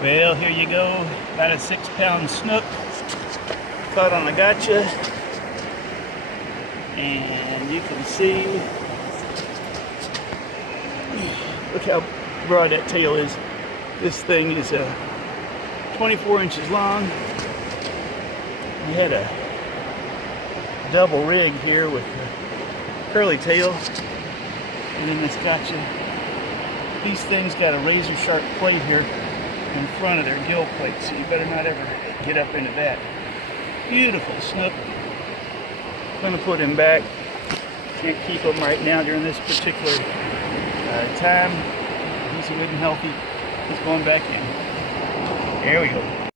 Well, here you go, about a 6-pound snook caught on a gotcha, and you can see, look how broad that tail is. This thing is 24 inches long. We had a double rig here with the curly tail, and then this gotcha. These things got a razor sharp plate here in front of their gill plate, so you better not ever get up into that. Beautiful snook. I'm going to put him back. Can't keep him right now during this particular time. He's good and healthy. He's going back in. There we go.